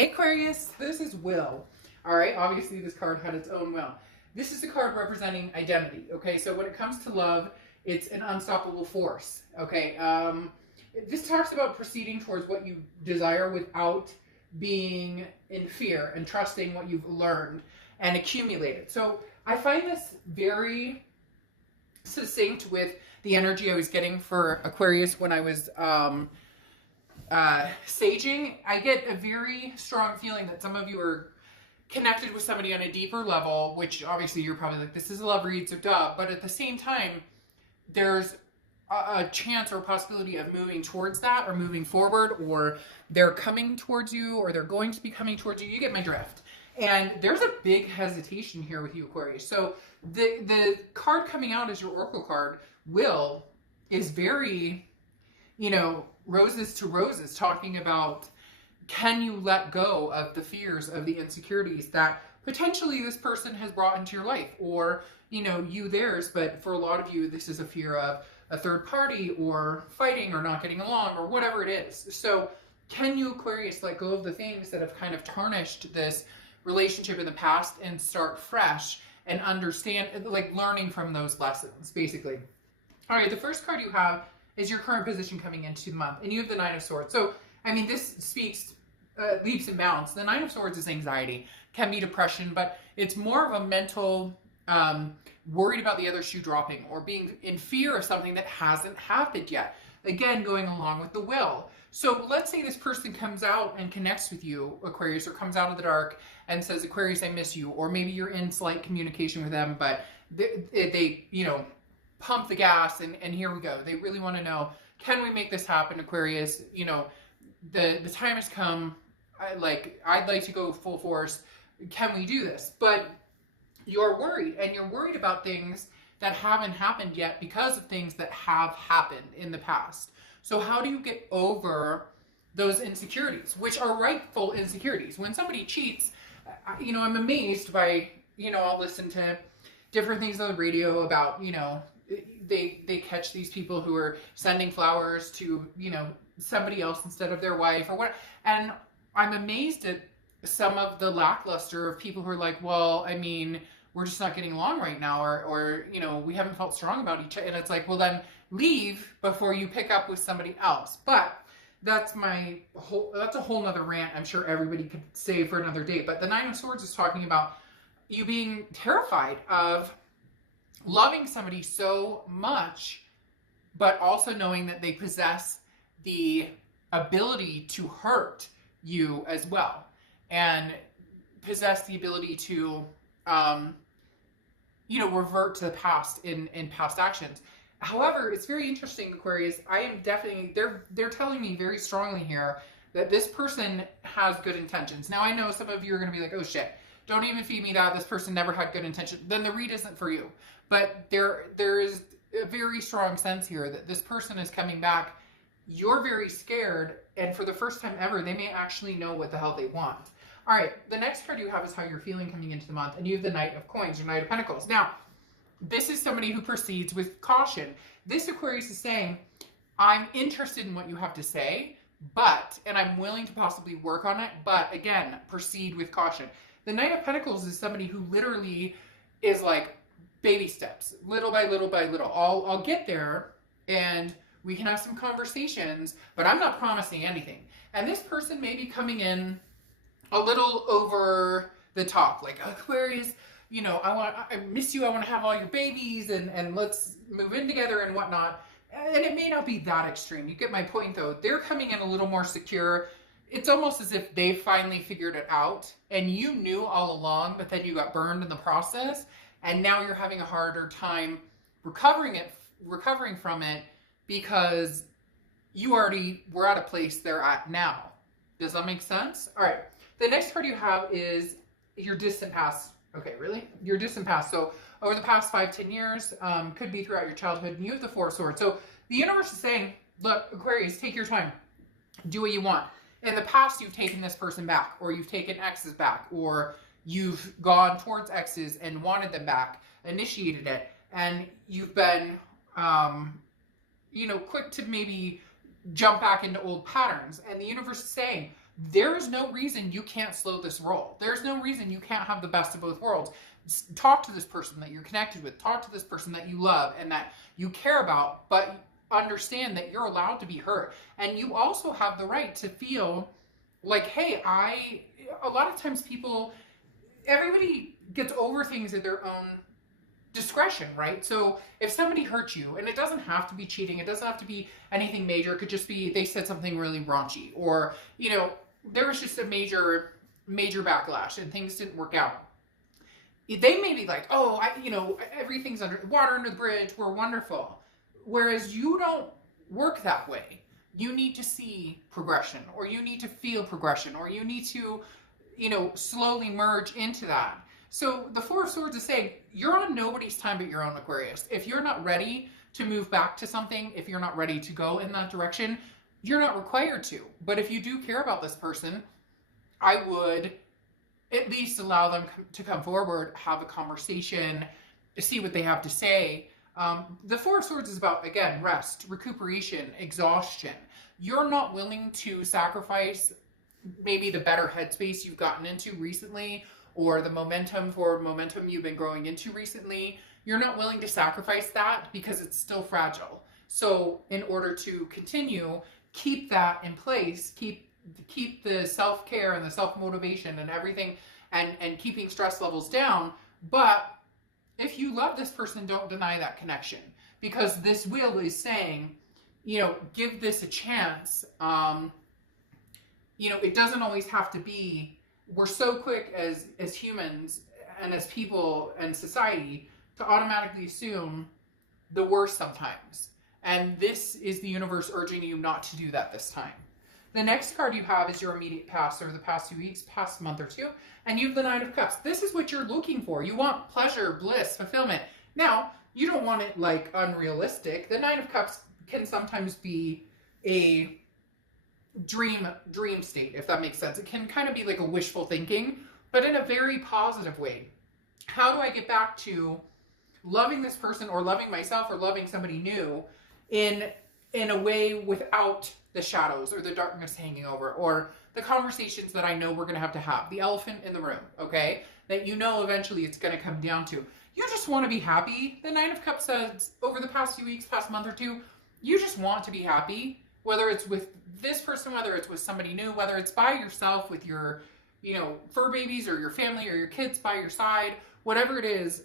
Hey Aquarius, this is Will. All right, obviously this card had its own will. This is the card representing identity. Okay, so when it comes to love, it's an unstoppable force. Okay, this talks about proceeding towards what you desire without being in fear and trusting what you've learned and accumulated. So I find this very succinct with the energy I was getting for Aquarius when I was saging. I get a very strong feeling that some of you are connected with somebody on a deeper level, which obviously you're probably like, this is a love read, so duh. But at the same time, there's a chance or a possibility of moving towards that or moving forward, or they're coming towards you, or they're going to be coming towards you. You get my drift. And there's a big hesitation here with you, Aquarius. So the card coming out as your Oracle card, Will, is very, roses to roses, talking about, can you let go of the fears, of the insecurities that potentially this person has brought into your life, or, you theirs. But for a lot of you, this is a fear of a third party or fighting or not getting along or whatever it is. So can you, Aquarius, let go of the things that have kind of tarnished this relationship in the past and start fresh and understand, like learning from those lessons, basically. All right, the first card you have is your current position coming into the month, and you have the Nine of Swords. So, I mean, this speaks leaps and bounds. The Nine of Swords is anxiety, can be depression, but it's more of a mental worried about the other shoe dropping or being in fear of something that hasn't happened yet. Again, going along with the will. So let's say this person comes out and connects with you, Aquarius, or comes out of the dark and says, Aquarius, I miss you. Or maybe you're in slight communication with them, but they pump the gas and here we go. They really want to know, can we make this happen, Aquarius? The time has come. I'd like to go full force. Can we do this? But you're worried, and you're worried about things that haven't happened yet because of things that have happened in the past. So how do you get over those insecurities, which are rightful insecurities? When somebody cheats, I'm amazed by, I'll listen to different things on the radio about, they catch these people who are sending flowers to, somebody else instead of their wife or what. And I'm amazed at some of the lackluster of people who are like, well, I mean, we're just not getting along right now, or we haven't felt strong about each other. And it's like, well, then leave before you pick up with somebody else. But that's a whole nother rant. I'm sure everybody could say for another day. But the Nine of Swords is talking about you being terrified of loving somebody so much, but also knowing that they possess the ability to hurt you as well, and possess the ability to, revert to the past in past actions. However, it's very interesting, Aquarius. I am definitely, they're telling me very strongly here that this person has good intentions. Now, I know some of you are going to be like, oh shit, don't even feed me that. This person never had good intentions. Then the read isn't for you. But there is a very strong sense here that this person is coming back. You're very scared, and for the first time ever, they may actually know what the hell they want. All right, the next card you have is how you're feeling coming into the month, and you have the Knight of Coins, your Knight of Pentacles. Now, this is somebody who proceeds with caution. This Aquarius is saying, I'm interested in what you have to say, and I'm willing to possibly work on it, but again, proceed with caution. The Knight of Pentacles is somebody who literally is like baby steps, little by little by little. I'll get there, and we can have some conversations, but I'm not promising anything. And this person may be coming in a little over the top, like, Aquarius, I miss you, I want to have all your babies, and let's move in together and whatnot. And it may not be that extreme. You get my point, though. They're coming in a little more secure. It's almost as if they finally figured it out, and you knew all along, but then you got burned in the process, and now you're having a harder time recovering from it, because you already were at a place they're at now. Does that make sense? All right. The next card you have is your distant past. Okay, really? Your distant past. So over the past 5-10 years, could be throughout your childhood, and you have the Four of Swords. So the universe is saying, look, Aquarius, take your time. Do what you want. In the past, you've taken this person back, or you've taken exes back, or you've gone towards exes and wanted them back, initiated it, and you've been, quick to maybe jump back into old patterns. And the universe is saying, there is no reason you can't slow this roll. There's no reason you can't have the best of both worlds. Talk to this person that you're connected with. Talk to this person that you love and that you care about, but understand that you're allowed to be hurt. And you also have the right to feel like, hey, a lot of times everybody gets over things at their own discretion, right? So if somebody hurts you, and it doesn't have to be cheating, it doesn't have to be anything major, it could just be they said something really raunchy, or, you know, there was just a major backlash and things didn't work out. They may be like, oh, everything's water under the bridge, we're wonderful. Whereas you don't work that way. You need to see progression, or you need to feel progression, or you need to, slowly merge into that. So the Four of Swords is saying, you're on nobody's time but your own, Aquarius. If you're not ready to move back to something, if you're not ready to go in that direction, you're not required to. But if you do care about this person, I would at least allow them to come forward, have a conversation, see what they have to say. The Four of Swords is about, again, rest, recuperation, exhaustion. You're not willing to sacrifice maybe the better headspace you've gotten into recently, or the forward momentum you've been growing into recently. You're not willing to sacrifice that because it's still fragile. So in order to continue, keep that in place, keep the self-care and the self-motivation and everything, and keeping stress levels down. But if you love this person, don't deny that connection, because this wheel is saying, give this a chance. It doesn't always have to be, we're so quick as humans and as people and society to automatically assume the worst sometimes. And this is the universe urging you not to do that this time. The next card you have is your immediate past, or the past 2 weeks, past month or two, and you have the Knight of Cups. This is what you're looking for. You want pleasure, bliss, fulfillment. Now, you don't want it like unrealistic. The Knight of Cups can sometimes be a dream state, if that makes sense. It can kind of be like a wishful thinking, but in a very positive way. How do I get back to loving this person, or loving myself, or loving somebody new in a way without the shadows or the darkness hanging over, or the conversations that I know we're going to have, the elephant in the room, okay? That eventually it's going to come down to. You just want to be happy. The Nine of Cups says over the past few weeks, past month or two, you just want to be happy, whether it's with this person, whether it's with somebody new, whether it's by yourself with your, fur babies, or your family or your kids by your side, whatever it is.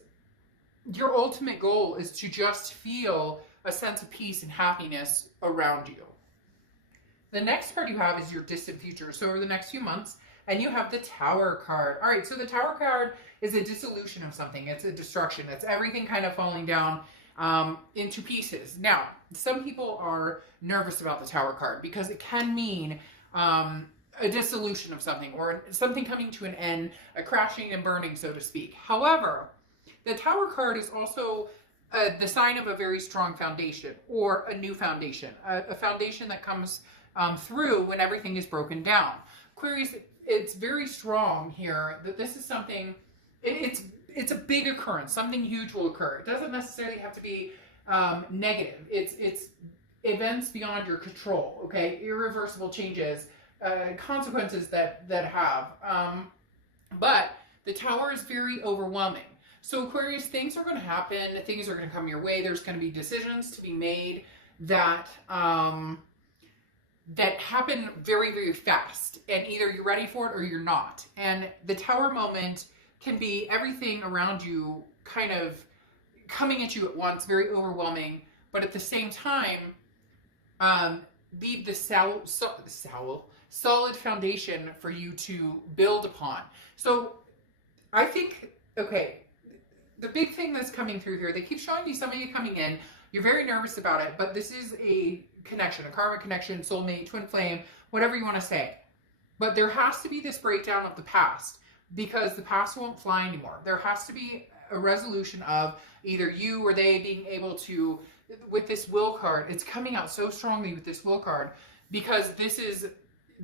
Your ultimate goal is to just feel a sense of peace and happiness around you. The next card you have is your distant future. So over the next few months, and you have the Tower card. All right, so the Tower card is a dissolution of something. It's a destruction. It's everything kind of falling down into pieces. Now, some people are nervous about the Tower card because it can mean a dissolution of something, or something coming to an end, a crashing and burning, so to speak. However, the Tower card is also the sign of a very strong foundation, or a new foundation, a foundation that comes through when everything is broken down. Aquarius, it's very strong here that this is something, it's a big occurrence. Something huge will occur. It doesn't necessarily have to be negative. It's events beyond your control, okay? Irreversible changes, consequences that have. But the Tower is very overwhelming. So Aquarius, things are going to happen. Things are going to come your way. There's going to be decisions to be made that that happen very, very fast. And either you're ready for it or you're not. And the Tower moment can be everything around you kind of coming at you at once, very overwhelming. But at the same time, leave the solid foundation for you to build upon. So I think, okay, the big thing that's coming through here, they keep showing me somebody coming in. You're very nervous about it, but this is a connection, a karmic connection, soulmate, twin flame, whatever you want to say. But there has to be this breakdown of the past, because the past won't fly anymore. There has to be a resolution of either you or they being able to, with this will card, it's coming out so strongly with this will card, because this is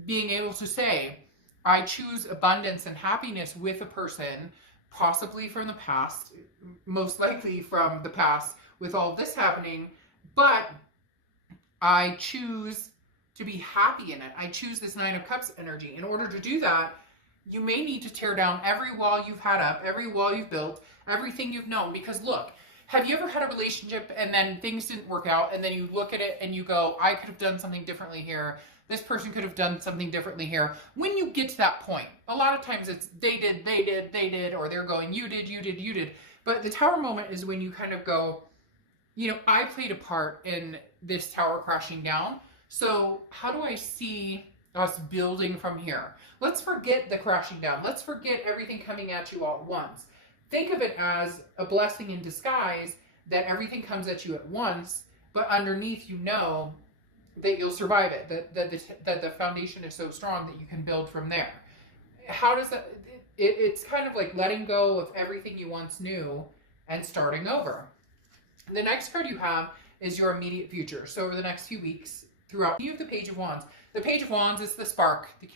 being able to say, I choose abundance and happiness with a person, possibly from the past, most likely from the past with all this happening, but I choose to be happy in it. I choose this Nine of Cups energy. In order to do that, you may need to tear down every wall you've had up, every wall you've built, everything you've known. Because look, have you ever had a relationship and then things didn't work out and then you look at it and you go, I could have done something differently here. This person could have done something differently here. When you get to that point, a lot of times it's they did, or they're going, you did. But the tower moment is when you kind of go, you know, I played a part in this tower crashing down. So how do I see us building from here? Let's forget the crashing down. Let's forget everything coming at you all at once. Think of it as a blessing in disguise that everything comes at you at once, but underneath you know that you'll survive it, that the foundation is so strong that you can build from there. How does that, it's kind of like letting go of everything you once knew and starting over. The next card you have is your immediate future. So over the next few weeks, throughout, you have the Page of Wands. The Page of Wands is the spark, the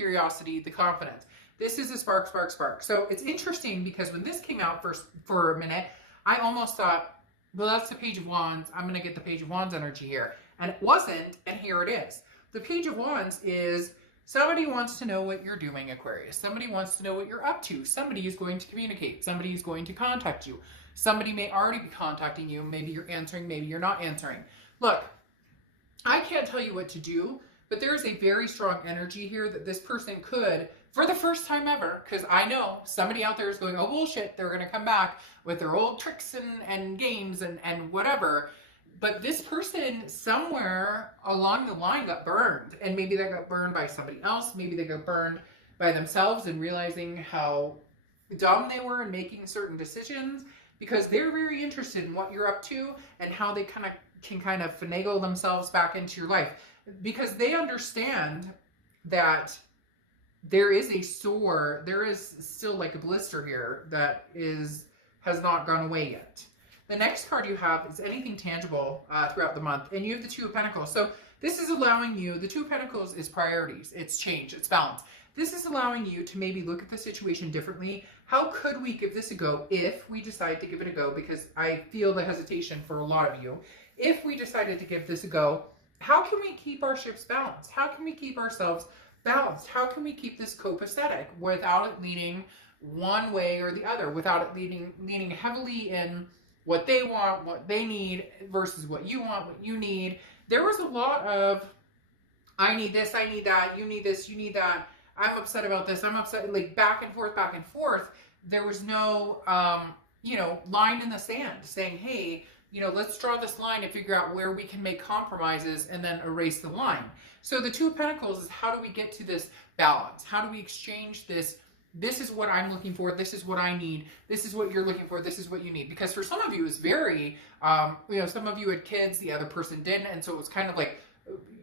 confidence. This is a spark. So it's interesting because when this came out for a minute, I almost thought, well, that's the Page of Wands. I'm going to get the Page of Wands energy here. And it wasn't, and here it is. The Page of Wands is somebody wants to know what you're doing, Aquarius. Somebody wants to know what you're up to. Somebody is going to communicate. Somebody is going to contact you. Somebody may already be contacting you. Maybe you're answering, maybe you're not answering. Look, I can't tell you what to do, but there is a very strong energy here that this person could, for the first time ever, because I know somebody out there is going, oh bullshit, they're going to come back with their old tricks and games and whatever. But this person somewhere along the line got burned, and maybe they got burned by somebody else. Maybe they got burned by themselves and realizing how dumb they were in making certain decisions, because they're very interested in what you're up to and how they can finagle themselves back into your life, because they understand that there is a sore, there is still like a blister here that has not gone away yet. The next card you have is anything tangible throughout the month, and you have the Two of Pentacles. So this is allowing you, the Two of Pentacles is priorities, it's change, it's balance. This is allowing you to maybe look at the situation differently. How could we give this a go if we decide to give it a go? Because I feel the hesitation for a lot of you. If we decided to give this a go, how can we keep our ships balanced? How can we keep ourselves balanced? How can we keep this copacetic without it leaning one way or the other, without it leaning heavily in what they want, what they need versus what you want, what you need? There was a lot of, I need this, I need that, you need this, you need that, I'm upset about this, I'm upset, like back and forth. There was no, line in the sand saying, hey, let's draw this line and figure out where we can make compromises and then erase the line. So the Two of Pentacles is, how do we get to this balance? How do we exchange this? This is what I'm looking for. This is what I need. This is what you're looking for. This is what you need. Because for some of you, it's very, some of you had kids, the other person didn't. And so it was kind of like,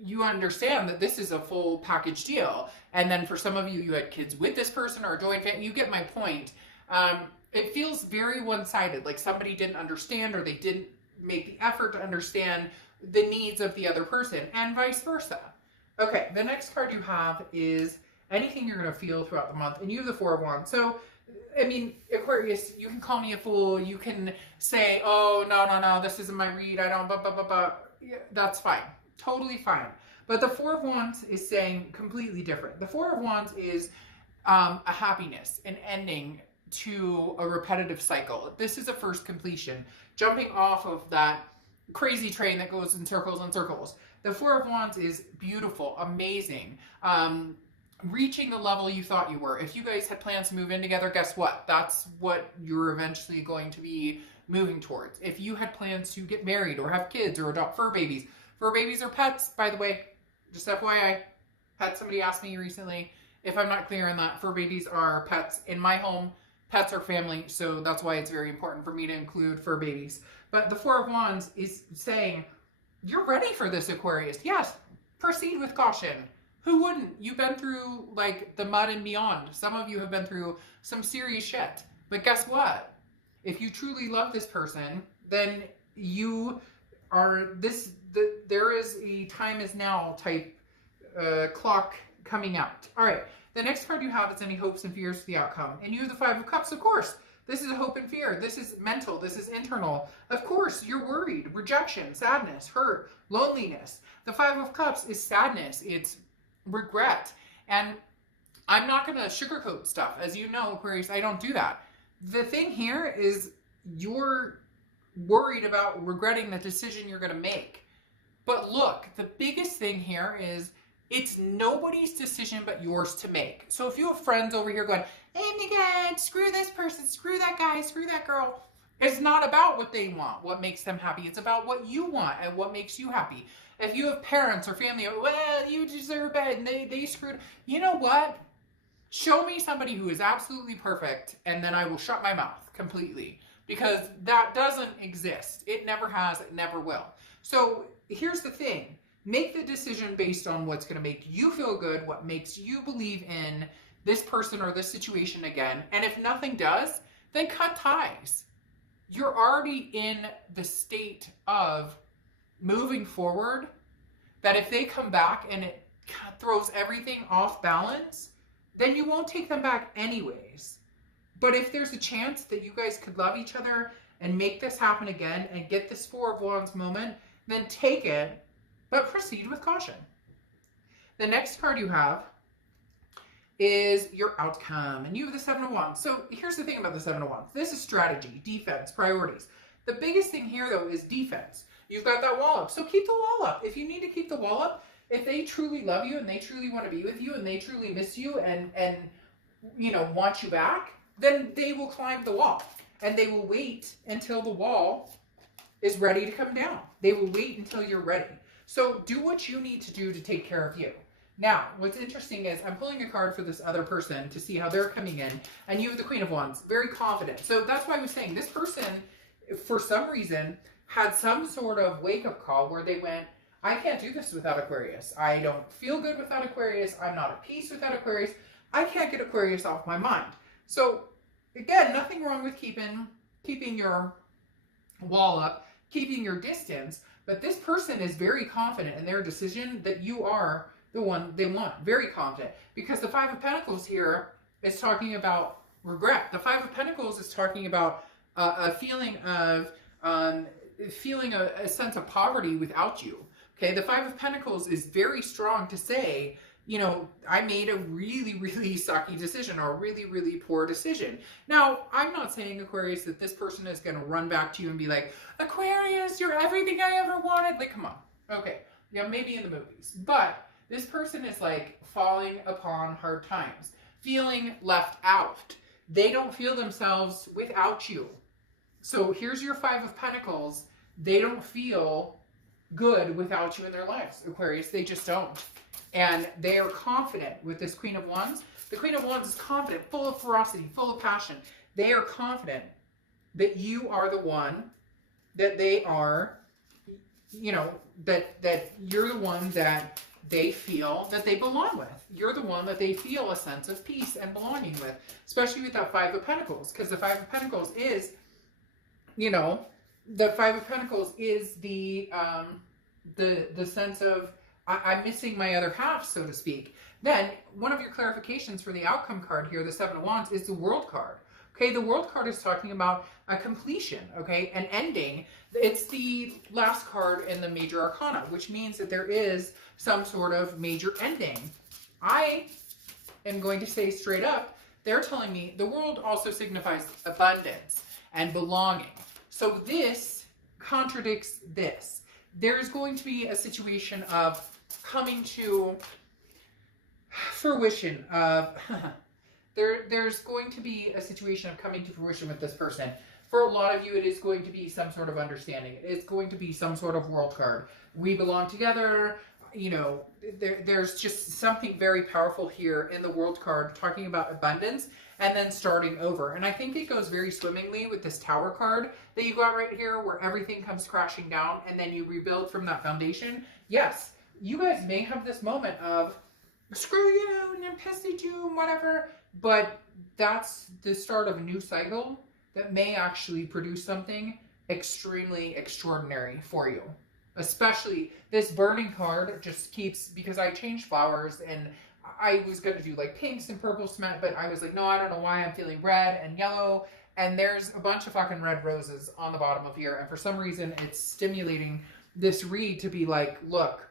you understand that this is a full package deal. And then for some of you, you had kids with this person or a joint family. You get my point. It feels very one-sided, like somebody didn't understand or they didn't make the effort to understand the needs of the other person, and vice versa. Okay, the next card you have is anything you're going to feel throughout the month, and you have the Four of Wands. So, I mean, Aquarius, you can call me a fool. You can say, oh, no, this isn't my read. I don't, Yeah, that's fine. Totally fine. But the Four of Wands is saying completely different. The Four of Wands is a happiness, an ending to a repetitive cycle. This is a first completion, jumping off of that crazy train that goes in circles and circles. The Four of Wands is beautiful, amazing, reaching the level you thought you were. If you guys had plans to move in together, guess what? That's what you're eventually going to be moving towards. If you had plans to get married or have kids or adopt fur babies are pets, by the way, just FYI. Had somebody ask me recently if I'm not clear on that. Fur babies are pets in my home. Pets are family, so that's why it's very important for me to include fur babies. But the Four of Wands is saying, you're ready for this, Aquarius. Yes, proceed with caution. Who wouldn't? You've been through like the mud and beyond. Some of you have been through some serious shit. But guess what? If you truly love this person, then you are there is a time is now type clock coming out. All right. The next card you have is any hopes and fears for the outcome. And you have the Five of Cups, of course. This is hope and fear. This is mental. This is internal. Of course, you're worried. Rejection, sadness, hurt, loneliness. The Five of Cups is sadness. It's regret. And I'm not going to sugarcoat stuff. As you know, Aquarius, I don't do that. The thing here is you're worried about regretting the decision you're going to make. But look, the biggest thing here is it's nobody's decision but yours to make. So if you have friends over here going, oh my God, screw this person, screw that guy, screw that girl. It's not about what they want, what makes them happy. It's about what you want and what makes you happy. If you have parents or family, well, you deserve it and they screwed. You know what? Show me somebody who is absolutely perfect and then I will shut my mouth completely. Because that doesn't exist. It never has, it never will. So here's the thing. Make the decision based on what's going to make you feel good, what makes you believe in this person or this situation again. And if nothing does, then cut ties. You're already in the state of moving forward, that if they come back and it throws everything off balance, then you won't take them back anyways. But if there's a chance that you guys could love each other and make this happen again and get this Four of Wands moment, then take it, but proceed with caution. The next card you have is your outcome, and you have the Seven of Wands. So here's the thing about the Seven of Wands. This is strategy, defense, priorities. The biggest thing here, though, is defense. You've got that wall up, so keep the wall up. If you need to keep the wall up, if they truly love you and they truly want to be with you and they truly miss you and you know, want you back, then they will climb the wall and they will wait until the wall is ready to come down. They will wait until you're ready. So do what you need to do to take care of you. Now, what's interesting is I'm pulling a card for this other person to see how they're coming in, and you have the Queen of Wands, very confident. So that's why I was saying this person, for some reason, had some sort of wake-up call where they went, I can't do this without Aquarius. I don't feel good without Aquarius. I'm not at peace without Aquarius. I can't get Aquarius off my mind. So again, nothing wrong with keeping your wall up, keeping your distance, but this person is very confident in their decision that you are the one they want. Very confident. Because the Five of Pentacles here is talking about regret. The Five of Pentacles is talking about a feeling of feeling a sense of poverty without you. Okay, the Five of Pentacles is very strong to say, you know, I made a really, really sucky decision or a really, really poor decision. Now, I'm not saying, Aquarius, that this person is going to run back to you and be like, Aquarius, you're everything I ever wanted. Like, come on. Okay, yeah, maybe in the movies. But this person is like falling upon hard times, feeling left out. They don't feel themselves without you. So here's your Five of Pentacles. They don't feel good without you in their lives, Aquarius. They just don't. And they are confident with this Queen of Wands. The Queen of Wands is confident, full of ferocity, full of passion. They are confident that you are the one, that they are, you know, that you're the one that they feel that they belong with. You're the one that they feel a sense of peace and belonging with, especially with that Five of Pentacles, because the Five of Pentacles is, you know, the Five of Pentacles is the sense of, I'm missing my other half, so to speak. Then, one of your clarifications for the outcome card here, the Seven of Wands, is the World card. Okay, the World card is talking about a completion, okay, an ending. It's the last card in the Major Arcana, which means that there is some sort of major ending. I am going to say straight up, they're telling me the World also signifies abundance and belonging. So this contradicts this. There's going to be a situation of coming to fruition of there's going to be a situation of coming to fruition with this person. For a lot of you, it is going to be some sort of understanding. It's going to be some sort of World card. We belong together. You know, there's just something very powerful here in the World card talking about abundance and then starting over. And I think it goes very swimmingly with this Tower card that you got right here, where everything comes crashing down and then you rebuild from that foundation. Yes, you guys may have this moment of, screw you, and I'm pissed at you, and whatever. But that's the start of a new cycle that may actually produce something extremely extraordinary for you. Especially this burning card just keeps, because I changed flowers and I was going to do like pinks and purple cement, but I was like, no, I don't know why I'm feeling red and yellow and there's a bunch of fucking red roses on the bottom of here. And for some reason, it's stimulating this read to be like, look,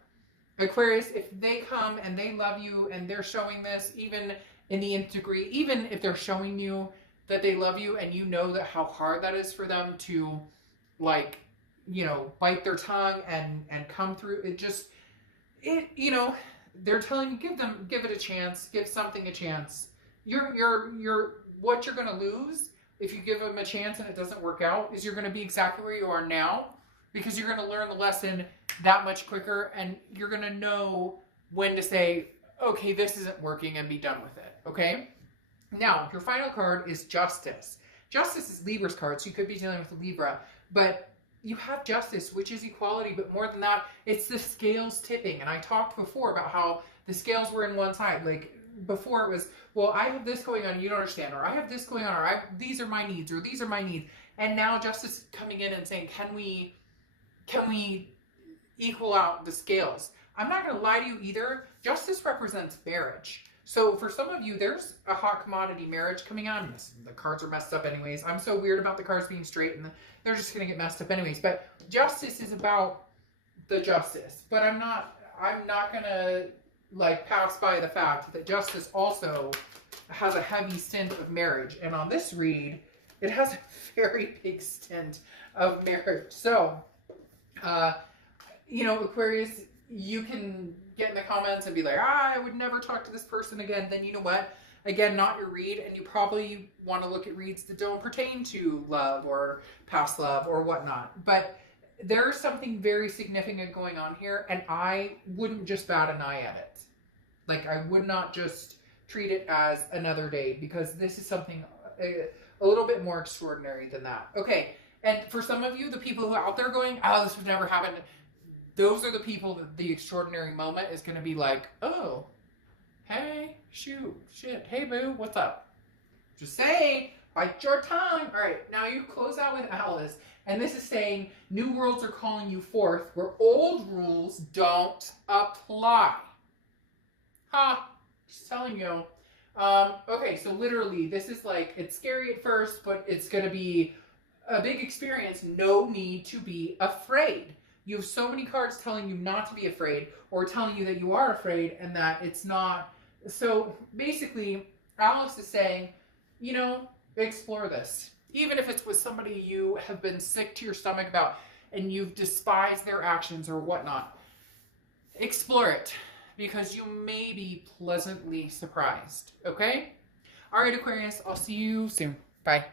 Aquarius, if they come and they love you and they're showing this, even in the nth degree, even if they're showing you that they love you and you know that how hard that is for them to, like, you know, bite their tongue and come through, you know, they're telling you, give it a chance, give something a chance. What you're going to lose if you give them a chance and it doesn't work out is you're going to be exactly where you are now, because you're going to learn the lesson that much quicker, and you're going to know when to say, okay, this isn't working, and be done with it. Okay. Now, your final card is Justice. Justice is Libra's card, so you could be dealing with a Libra, but you have Justice, which is equality, but more than that, it's the scales tipping. And I talked before about how the scales were in one side. Like, before it was, well, I have this going on, you don't understand, or I have this going on, or these are my needs, or these are my needs. And now Justice is coming in and saying, can we equal out the scales? I'm not going to lie to you either. Justice represents marriage. So for some of you, there's a hot commodity marriage coming on. The cards are messed up anyways. I'm so weird about the cards being straight, and they're just going to get messed up anyways. But Justice is about the justice. But I'm not going to, like, pass by the fact that Justice also has a heavy stint of marriage. And on this read, it has a very big stint of marriage. So, you know, Aquarius, you can get in the comments and be like, I would never talk to this person again. Then you know what? Again, not your read, and you probably want to look at reads that don't pertain to love or past love or whatnot. But there's something very significant going on here, and I wouldn't just bat an eye at it. Like, I would not just treat it as another day, because this is something a little bit more extraordinary than that. Okay, and for some of you, the people who are out there going, oh, this would never happen, those are the people that the extraordinary moment is going to be like, oh, hey, shit, hey, boo, what's up? Just say, bite your tongue. All right, now you close out with Alice, and this is saying, new worlds are calling you forth where old rules don't apply. Just telling you. Okay, so literally, this is like, it's scary at first, but it's going to be a big experience. No need to be afraid. You have so many cards telling you not to be afraid, or telling you that you are afraid and that it's not. So basically, Alice is saying, you know, explore this. Even if it's with somebody you have been sick to your stomach about and you've despised their actions or whatnot, explore it, because you may be pleasantly surprised. Okay? All right, Aquarius, I'll see you soon. Bye.